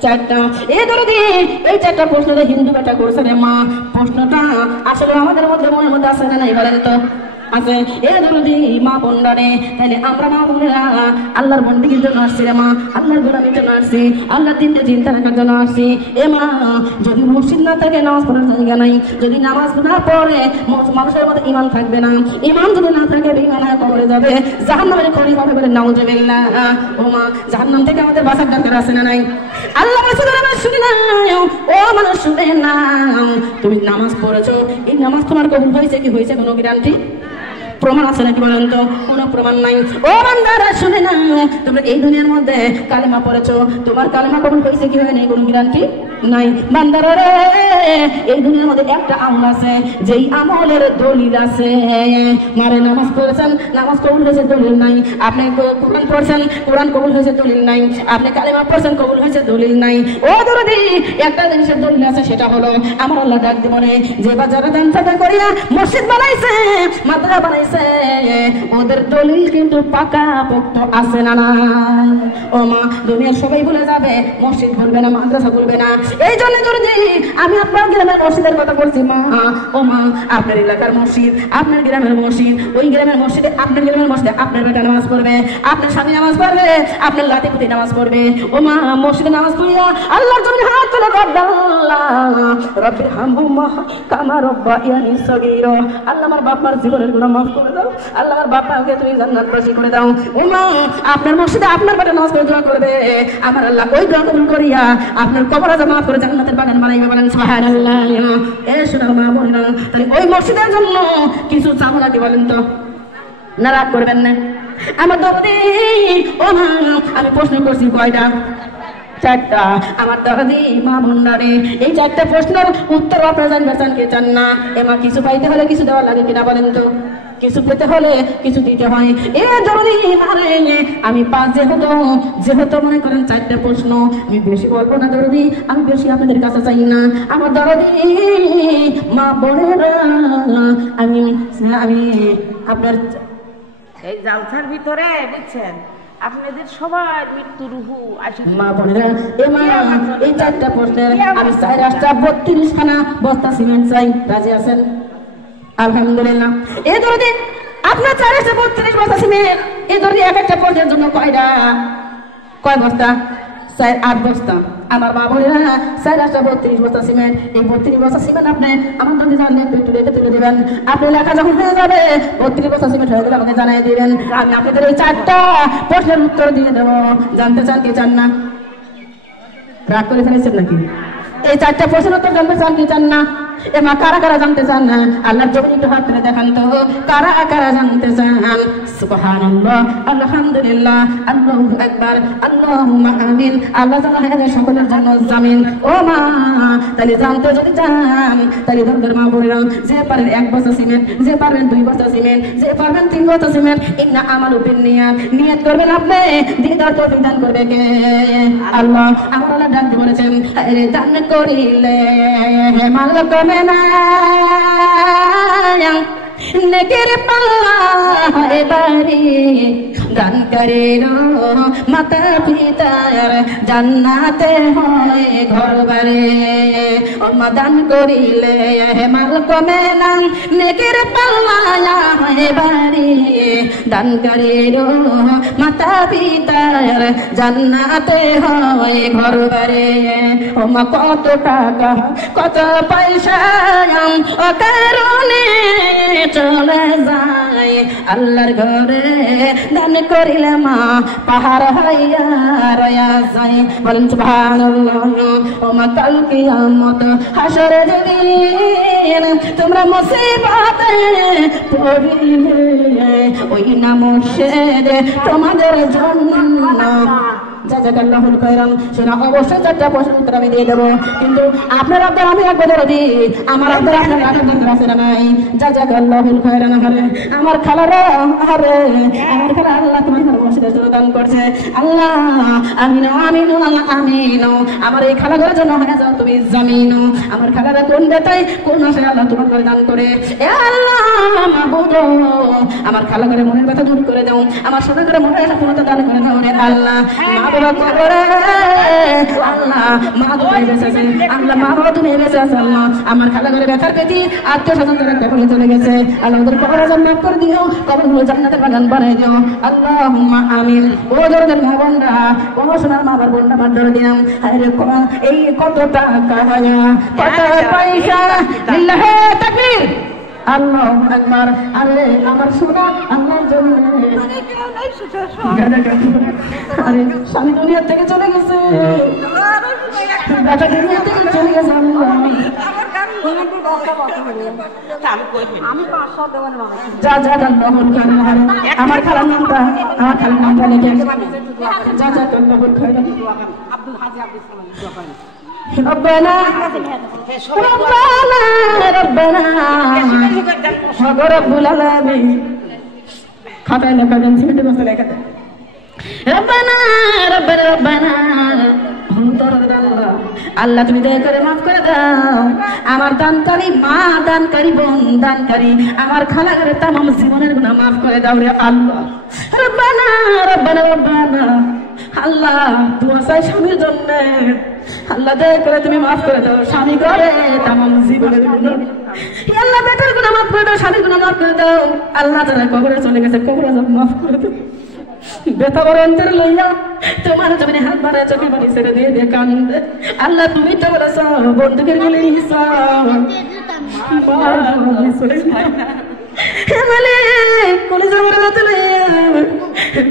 4টা। এই দরদি এই 4টা প্রশ্ন হিন্দু বেটা করছে রে মা। প্রশ্নটা আসলে আমাদের মধ্যে মনের মধ্যে আছে না নাই বলেন তো? আছে। এ দরদি মা বোনরা তাহলে আমরা মা বোনেরা আল্লাহর বন্দেগীর জন্য আসছি রে মা, আল্লাহর গোলামির জন্য আসছি, আল্লাহর দিনকে চিন্তা রাখার জন্য আসছি। এ মা যদি মসজিদ না থাকে নামাজ পড়ার জায়গা নাই, যদি নামাজ না পড়ে মানুষের মধ্যে ঈমান থাকবে না, ঈমান যদি না থাকে বেঈমান হয়ে কবরে যাবে, জাহান্নামের খড়ি হবে বলে নাউজুবিল্লাহ। ও মা জাহান্নাম থেকে আমাদের বাঁচার দরকার আছে না নাই? আল্লাহ শুনে না ও মানুষ শুনে না, তুমি নামাজ পড়েছো, এই নামাজ তোমার কবুল হয়েছে কি হয়েছে কোনো গ্যারান্টি প্রমাণ আছে নাকি বলেন তো? কোনো প্রমাণ নাই। ও বান্দারা শুনে না, তোমরা এই দুনিয়ার মধ্যে কালেমা পড়েছো, তোমার কালেমা কবুল হয়েছে কি হয় নাই কোনো গ্যারান্টি নাই। বান্দারা রে এই দুনিয়ার মধ্যে একটা আমল আছে, যেই আমলের দলিল আছে। মারে নামাজ পড়েছেন, নামাজ কবুল হয়েছে, দলিল নাই। আপনি কোরআন পড়ছেন, কোরআন কবুল হয়েছে, দলিল নাই। আপনি কালেমা পড়ছেন, কবুল হয়েছে, দলিল নাই। ও দরদি, একটা জিনিসের দলিল আছে, সেটা হলো আমার আল্লাহ ডাক দিয়ে বলে, যে বাজারে দান ফাঁকা করিয়া মসজিদ বানাইছে, মাদ্রাসা বানাইছে, ওদের দলিল কিন্তু পাকা পোক্ত আছে না নাই? ও মা, দুনিয়ার সবাই ভুলে যাবে, মসজিদ বলবে না, মাদ্রাসা বলবে না। এই জন্য দরদি আমি আপনার গ্রামের মসজিদের কথা বলছি মা। ও মা, আপনার এলাকার মসজিদ, আপনার গ্রামের মসজিদ, ওই গ্রামের মসজিদে, আপনার গ্রামের মসজিদে আপনার বেটা নামাজ পড়বে, আপনার স্বামী নামাজ পড়বে, আপনার লাতি পুতি নামাজ পড়বে। ও মা, মসজিদে নামাজ পড়িয়া আল্লাহর জন্য হাত তুলে রব্বির হামহুমা কামা রাব্বায়ানি সগীরা। আল্লাহ আমার বাপ মার জীবনের গুনাহ মাফ করে দাও, আল্লাহ আমার বাপ মাকে তুমি জান্নাতবাসী করে দাও। ও মা, আপনার মসজিদে আপনার বেটা নামাজ পড়ে দোয়া করবে, আমার আল্লাহ ওই দোয়া কবুল করিয়া আপনার কবর আযাব মাফ করে জান্নাতের বাগান বানাইবে। বলেন সুবহানাল্লাহ। এ সোনার মা বোনেরা, তাহলে ওই মসজিদের জন্য কিছু চাবো নাকি বলেন তো? না রাগ করবেন না আমার দরদি। ও মা, আমি প্রশ্ন করছি কয়টা? চারটা। আমার দরদি মা বোনরা, এই চারটা প্রশ্নের উত্তর আপনারা জানতে চান কি চান না? এমা কিছু পাইতে হলে কিছু দেওয়া লাগে কিনা বলেন তো? কিছু পেতে হলে কিছু দিতে হয়। এ দরদি মারে, আমি পাঁচ যেহেতু মনে করেন চারটা প্রশ্ন, আমি বেশি বলবো না দরদি, আমি বেশি আপনাদের কাছে চাই না। আমার দরদি মা বোনেরা, আমি আপনার এই জালসার ভিতরে বুঝছেন আপনাদের সবার মৃত্যু রুহু আসে। মা বোনেরা, এই চারটা প্রশ্নের আমি 4-32 খানা বস্তা সিমেন্ট চাই। রাজি আছেন? আলহামদুলিল্লাহ। এই ধরনের আপনার 4-32 বস্তা সিমেন্ট, এই ধরনের এক একটা প্রশ্নের জন্য কয় বস্তা? 8 বস্তা। আমার মা বোনেরা, 4-32 বস্তা সিমেন্ট। এই 32 বস্তা সিমেন্ট আপনি আমার দোকানে জানলে একটু রেখে তুলে দেবেন। আপনি লেখা যখন হয়ে যাবে, 32 বস্তা সিমেন্ট হয়ে গেলে আমাকে জানাই দিবেন। আমি আপনাদের এই 4টা প্রশ্নের উত্তর দিয়ে দেবো। জানতে চান কি চান না? রাগ করে ফেলেছেন নাকি? এই 4টা প্রশ্নের উত্তর জানতে চান কি চান না? এমা কারা কারা জানতে চান না? আল্লাহর জমিন একটু হাত তুলে দেখান তো, কারা কারা জানতে চান? সুবহানাল্লাহ, আলহামদুলিল্লাহ, আল্লাহু আকবার, আল্লাহুম্মা আমিন। আল্লাহ জানা হয় সকলের জন্য জামিন। ও মা, তাহলে জানতে যদি চান, তাহলে দরকার মা বোনেরা, যে পারেন 1 বস্তা সিমেন্ট, যে পারেন 2 বস্তা সিমেন্ট, যে পারেন 3 বস্তা সিমেন্ট, ইন্না আমালু বিন্নিয়াত, নিয়ত করবেন আপনি, দিদার তৌফিক দান করবে কে? আল্লাহ। আমার আল্লাহ ডাক দিয়ে বলেছেন, আরে দান করিলে মালক নেকের পাল্লা হয় বাড়ি, দান করে মাতা পিতার জান্নাতে হয় ঘর বাড়ি। দান করিলে মাল কমে না, নেকের পাল্লা হয় বাড়ি, দান করে মাতা পিতার জান্নাতে হয় ঘর বাড়ি। ও মা, কত টাকা কত পয়সা অকারণে চলে যায় আল্লাহর ঘরে, দান করিলে মা পাহাড় হইয়া রয়া যায়। বলেন সুবহানাল্লাহ। ও মা, কাল কিয়ামত হাসরে যেদিন তোমরা মুসিবতে পড়িলে, ওই না মুর্শিদ তোমাদের জন্য জাযাকাল্লাহুল খায়রান। সেটা অবশ্যই 4টা প্রশ্নের উত্তর আমি দিয়ে দেবো, কিন্তু আপনার আমি একবার ধরে দিই, আমার আপনার আছে না নাই? জাযাকাল্লাহুল খায়রান। আমার খালারা, আমার খালা আল্লাহ তোমার মসজিদে দান করছে। আল্লাহ আমিনো আমিনো, আল্লাহ আমিনো। আমার এই খালাঘরের জন্য হয়ে যাও তুমি জামিনো। আমার খালারা কোন বেটাই কোন আসে আল্লাহ তোমার করে দান করে। এ আল্লাহ মাবুদ, আমার খালাঘরে মনের ব্যথা দূর করে দাও, আমার সোনা ঘরে মনের ব্যথা দান করে দাও রে আল্লাহ। আমার খালা ঘরে ব্যথার পেটি আত্মীয়-স্বজন কবরে চলে গেছে, আল্লাহ ওদের কবর আযাব মাফ করে দিও, কবরগুলো জান্নাতের বাগান বানাই দিও। আল্লাহুম্মা আমিন। ও দরদের মা বোনরা, ও সোনার মা বোনরা, আমার দর দিলাম। এই কত টাকা কত পয়সা, লিল্লাহি তাকবীর, আল্লাহু আকবার। আরে আমার সোনা আল্লাহর জন্য, আরে স্বামী দুনিয়া থেকে চলে গেছে, বেটা দুনিয়া থেকে চলে গেছে। আমার খালার নামটা লিখে, রব্বানা রব্বানা রব্বানা রব্বুল আলামিন খাতায় লেখা দেন সিমেন্টের বস্তা লেখা দেন রব্বানা রব্বানা রব্বানা আল্লাহ তুমি দয়া করে মাফ করে দাও আমার দানকারী মা দানকারী বোন দানকারী আমার খালা করে তামাম জীবনের গুনাহ মাফ করে দাও রে আল্লাহ রব্বানা রব্বানা রব্বানা আল্লাহ দোয়া চাই স্বামীর জন্য আল্লাহ দয়া করে তুমি মাফ করে দাও স্বামী করে তামাম জীবনের গুনাহ আল্লাহ বেটার গুনাহ মাফ করে দাও স্বামীর গুনাহ মাফ করে দাও আল্লাহ যারা কবরে চলে গেছে কবরে মাফ করে দাও বেতা বড় অন্তর লইয়া তোমার জমিনে হাত বাড়ায় চোখে পানি ছেড়ে দিয়ে দিয়ে কান্দে আল্লাহ তুমি তো বলেছ বন্দুকের গুলি হিসাব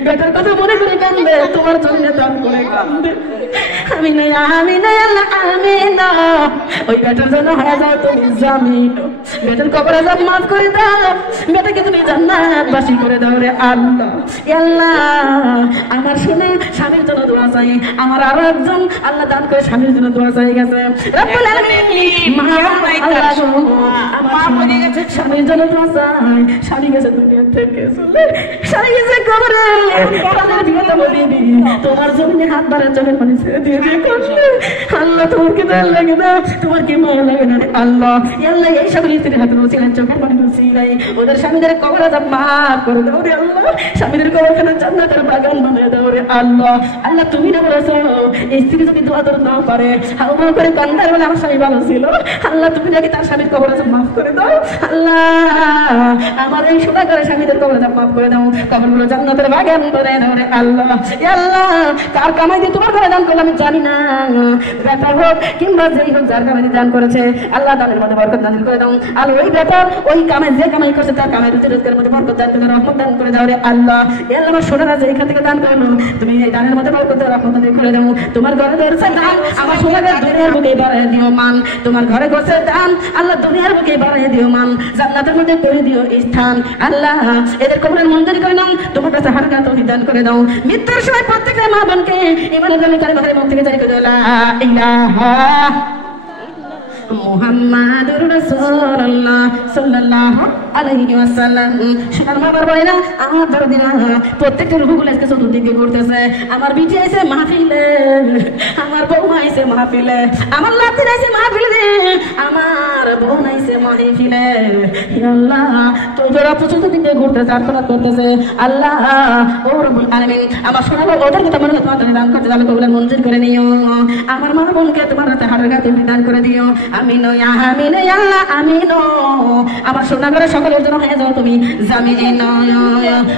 বেটার কথা মনে করে কান্দে তোমার জমিনে দান করে কান্দে আমি নাই আল্লাহ আমি না ওই বেটার জন্য হয়ে যাও তুমি জামিন বেটার কবরে যাব মাফ করে দাও বেটাকে তুমি জান্নাতবাসী করে দাও রে আল্লাহ আল্লাহ আমার শুনে স্বামীর জন্য দোয়া চাই আমার আরো একজন আল্লাহ দান করে স্বামীর জন্য দোয়া চাই গেছে রব্বুল আলামিন আল্লাহ আমার স্বামীর জন্য দোয়া চাই স্বামী গেছে দুনিয়া থেকে চলে স্বামী গেছে কবরে তোমার জমিনে হাত বাড়ায় চোখের পানি ছেড়ে দিয়ে দিয়ে কাঁদলে আল্লাহ তোমার কি দয়া লাগে না তোমার কি মায়া লাগে না আল্লাহ আল্লাহ এই সকল স্ত্রীর হাতে বলছিলেন চোখের পানি বলছিলাই ওদের স্বামীদের কবরে যা মাফ করে দাও রে আল্লাহ স্বামীদের কবরখানে জান্নাতের বাগান বানিয়ে দাও রে আল্লাহ আল্লাহ তুমি না বলেছো এই স্ত্রী যদি দোয়া দর না পারে হাউমাউ করে কান্দার বলে আমার স্বামী ভালো ছিল আল্লাহ তুমি নাকি তার স্বামীর কবরে যা মাফ করে দাও আল্লাহ আমার এই সোনা করে স্বামীদের কবরে যা মাফ করে দাও কবরগুলো জান্নাতের বাগান করে দাও রে আল্লাহ আল্লাহ কার কামাই দিয়ে তোমার ঘরে দান করলে আমি জানি না বেটা হোক কিংবা যেই হোক যার কামাই দান করেছে আল্লাহ দানের মধ্যে বরকত দান করে দাও আর ওই বেটা ওই কামাই যে কামাই করছে তার কামাই রুজি রোজগারের মধ্যে বরকত দান করে রহমত দান করে দাও রে আল্লাহ আল্লাহ আমার সোনারা যে এখান থেকে দান করলো তুমি এই দানের মধ্যে বরকত দাও রহমত দান করে দাও তোমার ঘরে ধরছে দান আমার সোনারা দুনিয়ার বুকে বাড়ায় দিও মান তোমার ঘরে করছে দান আল্লাহ দুনিয়ার বুকে বাড়ায় দিও মান জান্নাতের মধ্যে করে দিও স্থান আল্লাহ এদের কবরের মঞ্জুরি করে নাও তোমার কাছে হালকা তৌফিক দান করে দাও মৃত্যুর সময় প্রত্যেকটা মা বোনকে ইমানের জন্য কালিমার মুখ থেকে জারি করে দাও লা ইলাহা মুহাম্মাদুর রাসূলুল্লাহ সাল্লাল্লাহু আলাইহি ওয়াসাল্লাম সোনার মা বাবারা আমার দরদিনা প্রত্যেকটা রূহগুলো আজকে চতুর্দিক দিয়ে ঘুরতেছে আমার বিটি আইছে মাহফিলে আমার বউ আইছে মাহফিলে আমার লাতি আইছে মাহফিলে আমার বোন আইছে মাহফিলে হে আল্লাহ তো যারা চতুর্দিক দিয়ে ঘুরতেছে আরাধনা করতেছে আল্লাহ ও রব্বুল আলামিন আমার সোনা বাবা ওদেরকে তোমার তোমার দান করতে যাবে কবুল মঞ্জুর করে নিও আমার মা বোনকে তোমার হাতে হালকা তৌফিক দান করে দিও আমিন আল্লাহ আমিন আমার সোনা করে সকলের জন্য হয়ে যাও তুমি জামিন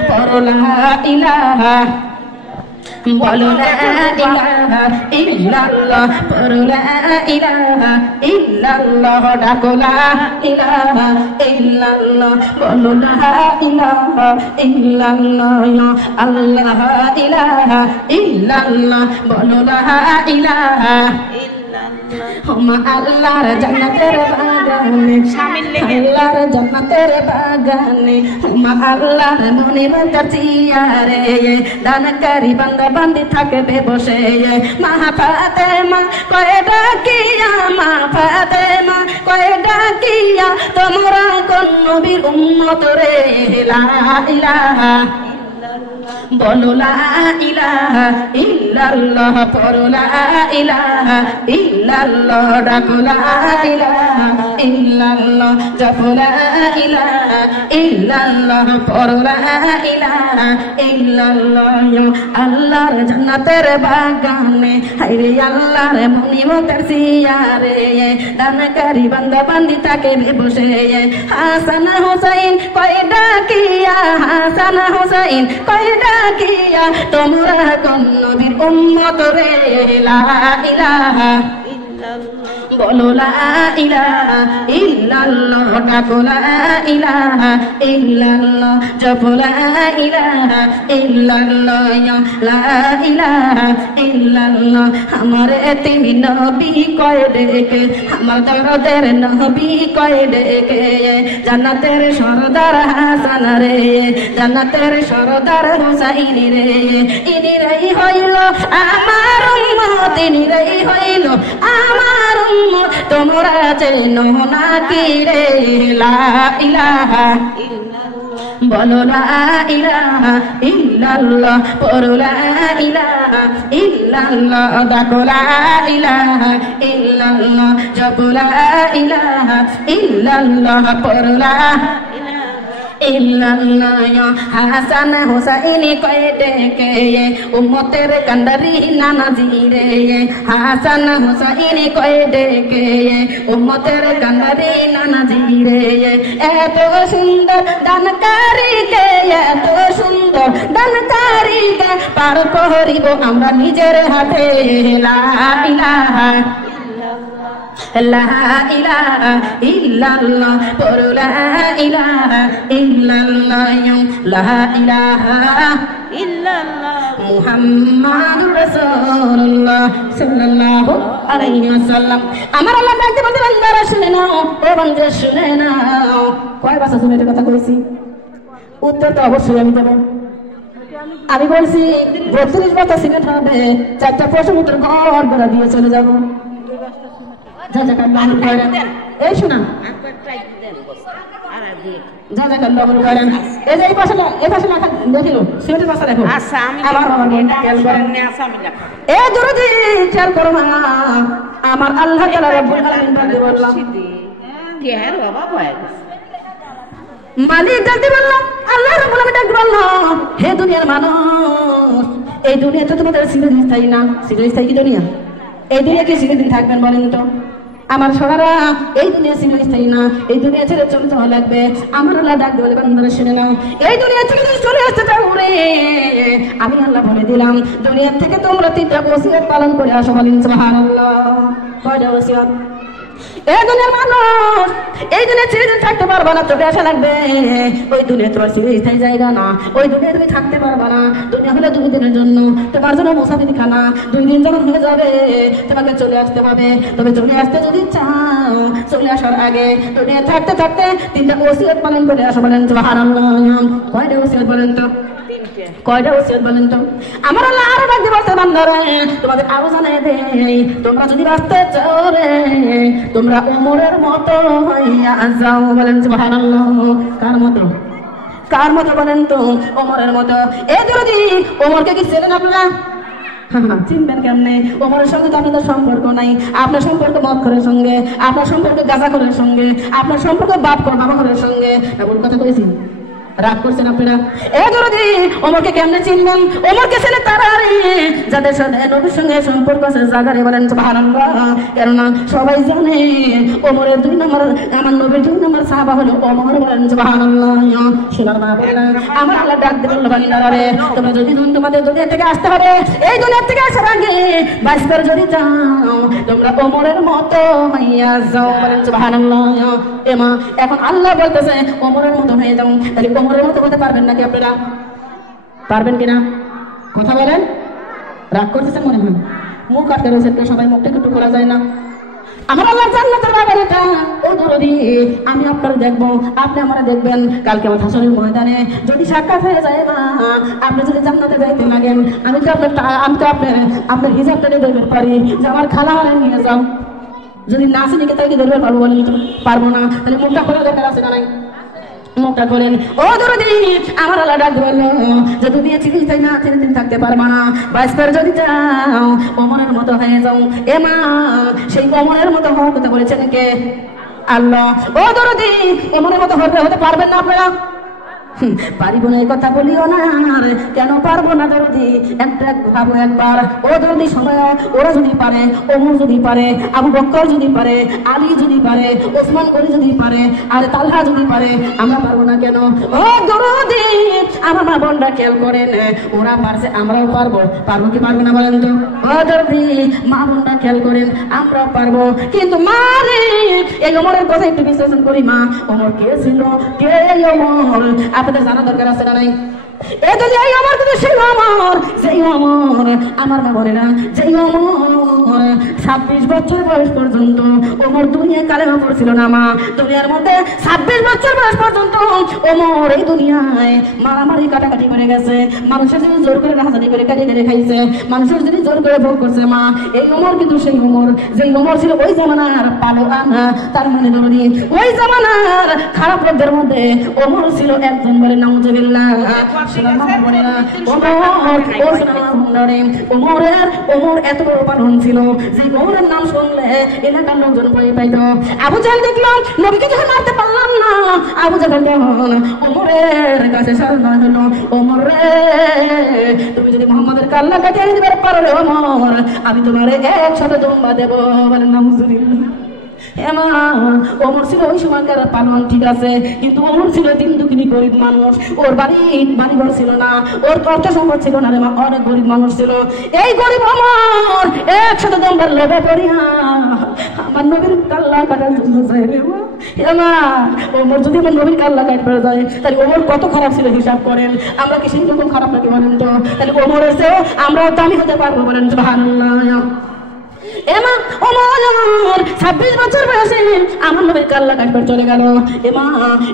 পরলা ইলাহা বলো লা ইলাহা ইল্লাল্লাহ পড়ো লা ইলাহা ইল্লাল্লাহ ডাকো লা ইলাহা ইল্লাল্লাহ বলো লা ইলাহা ইল্লাল্লাহ আল্লাহ ইলাহা ইল্লাল্লাহ বলো লা ইলাহা হুমা আল্লাহর জান্নাতের বাগানে আল্লাহর জান্নাতের বাগানে হুমা আল্লাহর মনে মন্দির চিয়ারে দানকারী বান্দা বান্দি থাকবে বসে মা ফাতেমা কয়টা কিয়া মা ফাতেমা কয়টা কিয়া তোমরা কোন নবীর উম্মত রে লা ইলাহা বলো লা ইলাহা ইল্লাল্লাহ পড়ো লা ইলাহা ইল্লাল্লাহ ডাকো লা ইলাহা ইল্লাল্লাহ জপো লা ইলাহা ইল্লাল্লাহ পড়ো লা ইলাহা ইল্লাল্লাহ আল্লাহর জান্নাতের বাগানে হায়রে আল্লাহর মনিমতের সিয়ারে দানকারী বান্দা বান্দি থাকে বসে হাসান হুসাইন কয়টা কিয়া হাসান হুসাইন কয়টা কিয়া তোমরা কোন নবীর উম্মত রে লা ইলাহা ইল্লাল্লাহ বলো লা ইলাহা ইল্লাল্লাহ, ডাকো লা ইলাহা ইল্লাল্লাহ, জপো লা ইলাহা ইল্লাল্লাহ, লা ইলাহা ইল্লাল্লাহ। আমার তুমি নবী কয় ডেকে, আমার দরদের নবী কয় ডেকে, জান্নাতের সরদার হাসান রে, জান্নাতের সরদার হুসাইন রে, ইনি রে হইল আমার উম্মত, ইনি রে হইল আমার উম্মত, তোমরা চেনো না কি রে? লা ইলাহা বলো লা ইলাহা ইল্লাল্লাহ, পড়ো লা ইলাহা ইল্লাল্লাহ, ডাকো লা ইলাহা ইল্লাল্লাহ, জপো লা ইলাহা ইল্লাল্লাহ, পড়ো লা ইল্লাল্লাহ। হাসান হুসাইন কয় ডেকে, উম্মতের কান্ডারি নানাজি রে, হাসান হুসাইন কয় ডেকে, উম্মতের কান্ডারি নানাজি রে, এত সুন্দর দানকারী কে, এত সুন্দর দানকারী কে, পার করিব আমরা নিজের হাতে। লা ইলাহা লা ইলাহা ইল্লাল্লাহ, পড়ো লা ইলাহা ইল্লাল্লাহ, লা ইলাহা ইল্লাল্লাহ, মুহাম্মাদুর রাসূলুল্লাহ সাল্লাল্লাহু আলাইহি ওয়াসাল্লাম। আমার আল্লাহ ডাকতে বলতে, বান্দারা শুনে নাও, ও বান্দা শুনে নাও। কয় বছর তুমি এটা কথা কইছি? উত্তর তো অবশ্যই আমি দেব। আমি বলছি 32 বছর সিমেন্ট হবে, 4টা প্রশ্ন উত্তর ঘর ঘর দিয়ে চলে যাবো। এই শোনা আমার আল্লাহ মালিক ডাকতে বললাম, আল্লাহ রাব্বুল আলামিন ডাকতে বললাম, হে দুনিয়ার মানুষ, এই দুনিয়াতে তোমাদের চিরদিন স্থায়ী না, চিরস্থায়ী কি দুনিয়া? এই দুনিয়া কি চিরদিন থাকবেন বলেন তো? আমার সোনারা, এই দুনিয়া চিরস্থায়ী না, এই দুনিয়া ছেড়ে চলে যাওয়া লাগবে। আমার আল্লাহ ডাকতে বলে, বান্দারা শুনে নাও, এই দুনিয়া থেকে যদি চলে আসতে চাও রে, আমি আল্লাহ বলে দিলাম, দুনিয়া থেকে তোমরা 3টা ওসিয়ত পালন করে আসো। বলেন সুবহানাল্লাহ। কয়টা ওসিয়ত? এই দুনিয়ার মানুষ, এই দুনিয়া চিরদিন থাকতে পারবা না, তোকে আসা লাগবে। ওই দুনিয়া তোমার চিরস্থায়ী জায়গা না, ওই দুনিয়া তুমি থাকতে পারবা না। দুনিয়া হলে 2 দিনের জন্য, তোমার জন্য মুসাফির খানা। 2 দিন যখন হয়ে যাবে তোমাকে চলে আসতে হবে। তবে চলে আসতে যদি চাও, চলে আসার আগে দুনিয়া থাকতে থাকতে 3টা ওসিয়ত পালন করে আসো। বলেন সুবহানাল্লাহ। কয়টা ওসিয়ত বলেন তো? কয়টা ওসিয়ত বলেন তো? আমার আল্লাহ আরো ডাকতে বলতে, বান্দারা তোমাদের আরো জানাই দেই, তোমরা যদি বাঁচতে চাও রে, তোমরা ওমরের মতো হইয়া যাও। বলেন সুবহানাল্লাহ। কার মতো? কার মতো বলেন তো? ওমরের মতো। এই দরদি ওমরকে কি চেনেন আপনারা? চিনবেন কেমনে? ওমরের সঙ্গে তো আপনাদের সম্পর্ক নাই। আপনার সম্পর্ক মদখোরের সঙ্গে, আপনার সম্পর্ক গাঁজাখোরের সঙ্গে, আপনার সম্পর্ক বাবাখোরের সঙ্গে। ভুল কথা কইছি? রাগ করছেন আপনারা? এ দরদি ওমরকে কেমনে চিনবেন? ওমরকে চেনে তারা যাদের সাথে নবীর সঙ্গে সম্পর্ক আছে জাগারে। বলেন সুবহানাল্লাহ। কেননা সবাই জানে ওমরের 2 নম্বর, আমার নবীর 2 নম্বর সাহাবা হলো ওমর। বলেন সুবহানাল্লাহ। শোনার বাবারা, আমার আল্লাহ ডাক দিয়ে বলল, বান্দারা রে, তোমরা যদি তোমাদের দুনিয়া থেকে আসতে হবে, এই দুনিয়া থেকে আসার আগে বাঁচবার যদি চাও, তোমরা ওমরের মতো হইয়া যাও। বলেন সুবহানাল্লাহ। এমা এখন আল্লাহ বলতেছে ওমরের মতো হয়ে যাও। তাহলে ওমরের মতো হতে পারবেন নাকি আপনারা? পারবেন কিনা? কথা বলেন। রাগ করতেছেন মনে হয়? মুখ আটকে রয়েছে, সবাই মুখটা একটু করা যায় না? আমার আল্লাহ জান্নাতের বাগানটা ও দরদি, আমি আপনারা দেখবো, আপনি আমারা দেখবেন। কালকে আমার হাসরের ময়দানে যদি সাক্ষাৎ হয়ে যায় না, আপনি যদি জান্নাতে যাইতে লাগেন, আমি তো আপনার হিসাবটা নিয়ে দেখবেন পারি যে আমার খালা হারে নিয়ে যাও। যদি না চিনি তাই কি ধরবে পারবো? বলেন পারবো না। তাহলে মুখটা খোলা দেখার আছে না নাই? মুখটা খোলেন। ও দরদি, আমার আল্লাহ ডাক বলল যে দুনিয়া চিরস্থায়ী না, চিরদিন থাকতে পারবা না। বাঁচবার যদি চাও ওমরের মতো হয়ে যাও। এ মা, সেই ওমরের মতো হওয়ার কথা বলেছেন কে? আল্লাহ। ও দরদি, ওমরের মতো হতে পারবেন না আপনারা? পারিব না এই কথা বলিও না কেন পারবো না দরদি একটা ভাবো একবার ও দরদি সময় ওরা যদি পারে ওমর যদি পারে আবু বকর যদি পারে আলী যদি পারে ওসমান গনি যদি পারে আর তালহা যদি পারে আমরা পারবো না কেন ও দরদি আমার মা বোনরা খেয়াল করেন ওরা পারছে আমরাও পারবো পারবো কি পারবো না বলেন তো ও দরদি মা বোনরা খেয়াল করেন আমরাও পারবো কিন্তু মা রে এই ওমরের কথা একটু বিশ্লেষণ করি মা ওমর কে ছিল কে ওমর আপনাদের জানা দরকার আছে না নাই এই আমার কিন্তু সেই অমর আমার মা বলে না যেই অমর 26 বছর বয়স পর্যন্ত ওমর দুনিয়া কালেমা পড়ছিল না মা দুনিয়ার মধ্যে 26 বছর বয়স পর্যন্ত ওমর এই দুনিয়ায় মারামারি কাটাকাটি করে গেছে মানুষের যদি জোর করে রাহাজানি করে কাটিয়ে কেটে খাইছে মানুষের যদি জোর করে ভোগ করছে মা এই ওমর কিন্তু সেই ওমর যেই ওমর ছিল ওই জামানার পালো আনা তার মানে দরদি ওই জামানার খারাপ লোকদের মধ্যে ওমর ছিল একজন বলে নাউজুবিল্লাহ ওমর এত বড় পালন ছিল যে ওমরের নাম শুনলে এলাকার লোকজন ভয় পাইত আবু জাহেল দেখলাম নবীকে যখন মারতে পারলাম না আবু জাহেল তখন ওমরের কাছে শরণ হলো ওমর রে তুমি যদি মুহাম্মাদের কাল্লা কাটিয়ে দিতে পারো রে ওমর আমি তোমারে 100 দুম্বা দেব বলে নাউজুবিল্লাহ ওমর ছিল ওই সময়কার পালন ঠিক আছে কিন্তু ওমর ছিল দিন দুঃখিনী গরিব মানুষ ওর বাড়িঘর ছিল না ওর অর্থ সম্পদ ছিল না রে মা অনেক গরিব মানুষ ছিল এই গরিব ওমর 100 দম্বার লোভে পড়িয়া আমার নবীর কাল্লা কাটার জন্য চাই রে মা ওমর যদি আমার নবীর কাল্লা কাটতে যায় তাহলে ওমর কত খারাপ ছিল হিসাব করেন আমরা কি সেই রকম খারাপ নাকি বলেন তো তাহলে ওমরের চেয়েও আমরাও দামি হতে পারবো বলেন সুবহানাল্লাহ এমা ওমর 26 বছর বয়সে আমার নবীর কাল্লা কাটবার চলে গেল এমা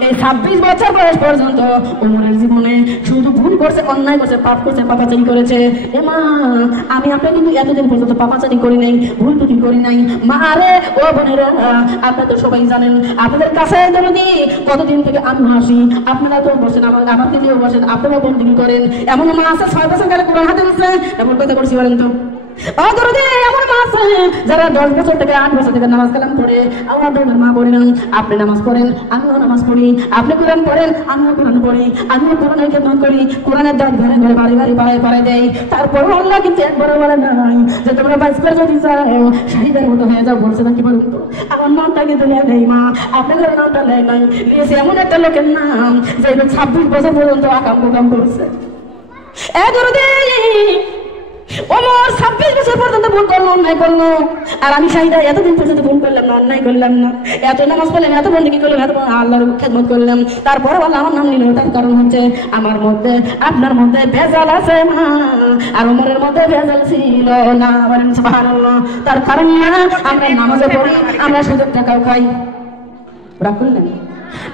এই 26 বছর বয়স পর্যন্ত ওমরের জীবনে শুধু ভুল করছে অন্যায় করছে পাপ করছে পাপাচারি করেছে এমা আমি আপনাকে কিন্তু এতদিন পর্যন্ত পাপাচারি করি নাই ভুল ত্রুটি করি নাই মা রে ও বোনেরা আপনারা তো সবাই জানেন আপনাদের কাছে দরদি কতদিন থেকে আমি হাসি আপনারা তো বসেন আমার দিকেও বসেন আপনারা বন্দিনী করেন এমন মা আছে 6 বছর গেলে কোরআন হাতে আছে এমন কথা বলছি বলেন তো যারা 10 বছর থেকে 8 বছর থেকে নামাজ কালাম পড়ে আমার মা পড়েন আপনি নামাজ পড়েন আমিও নামাজ পড়ি আপনি কোরআন পড়েন আমিও কোরআন পড়ি আমিও কোরআনের খেদমত করি কোরআনের দাঁত ঘরে ঘরে বাড়ি বাড়ি পাড়ায় পাড়ায় দেয় তারপরও আল্লাহ কিন্তু একবার বলে নাই যে তোমরা বাইসবার যদি চাও শাহিদের মতো হয়ে যাও বলছে নাকি বলুন তো আমার নামটা কিন্তু নেই মা আপনাদের নামটা নেই নাই নিয়েছে এমন একটা লোকের নাম যে 26 বছর পর্যন্ত আকাম কুকাম করছে ওমর 26 বছর পর্যন্ত ভুল করলো অন্যায় করলো আর আমি শাহিদা এতদিন পর্যন্ত ভুল করলাম না অন্যায় করলাম না এত নামাজ পড়লাম এত বন্দেগী করলাম এত আল্লাহর খেদমত করলাম তারপরে বললাম আমার নাম নিল তার কারণ হচ্ছে আমার মধ্যে আপনার মধ্যে ভেজাল আছে মা আর ওমরের মধ্যে ভেজাল ছিল না বলেন সুবহানাল্লাহ তার কারণ না আমরা নামাজে পড়ি আমরা সুদের টাকাও খাই রাগ করলেন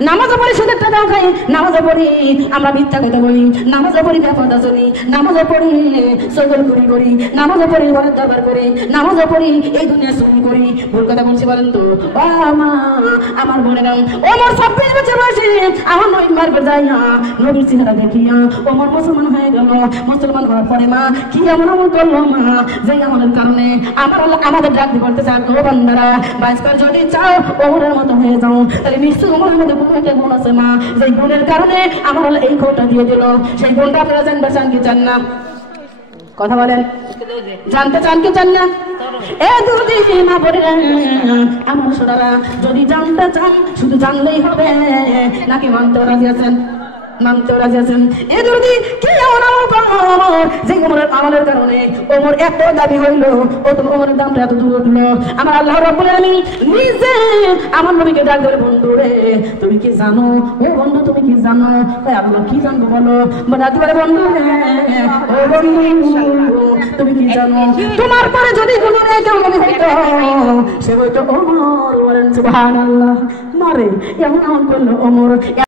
নামাজে পড়ি সুদের টাকাও খাই নামাজে পড়ি আমরা মিথ্যা কথা বলি নামাজে পড়ি বেপরদা চলি নামাজে পড়ি চগলখুরি করি নামাজে পড়ি ঘরের দরবার করি নামাজে পড়ি এই দুনিয়া চুরি করি ভুল কথা বলছি বলেন তো মা আমার বোনেরা ওমর 26 বছর বয়সে আমার নবীর মারবে যায় না নবীর চেহারা দেখিয়া ওমর মুসলমান হয়ে গেল মুসলমান হওয়ার পরে মা কি এমন আমল করলো মা যে আমাদের কারণে আমাদের ডাক দিয়ে বলতে চান ও বান্দারা বাইসবার যদি চাও ওমরের মতো হয়ে যাও তাহলে নিশ্চয় ওমরের মতো একটা গুণ আছে মা যে গুণের কারণে আমার এই খোটা দিয়ে দিল সেই গুণটা আপনারা জানতে চান কি চান না কথা বলেন জানতে চান কি চান না যদি না বলে আমার সোনারা যদি জানতে চান শুধু জানলেই হবে নাকি মানতে রাজি আছেন মানতে রাজি আছেন যদি কি এমন আমল করবো যে ওমরের আমলের কারণে ওমর এত দাবি হইল ও তো ওমরের দামটা এত দূর উঠলো আমার আল্লাহ রাব্বুল আলামিন নিজে আমার নবীকে ডাক ধরে বন্ধু রে তুমি কি জানো ও বন্ধু তুমি কি জানো তাই আল্লাহ কি জানবো বলো বলাতে পারে বন্ধু ও বন্ধু তুমি কি জানো তোমার পরে যদি কোনো কেউ নবী হইতো সে হইতো ওমর বলেন সুবহানাল্লাহ মারে এমন আমল করলো ওমর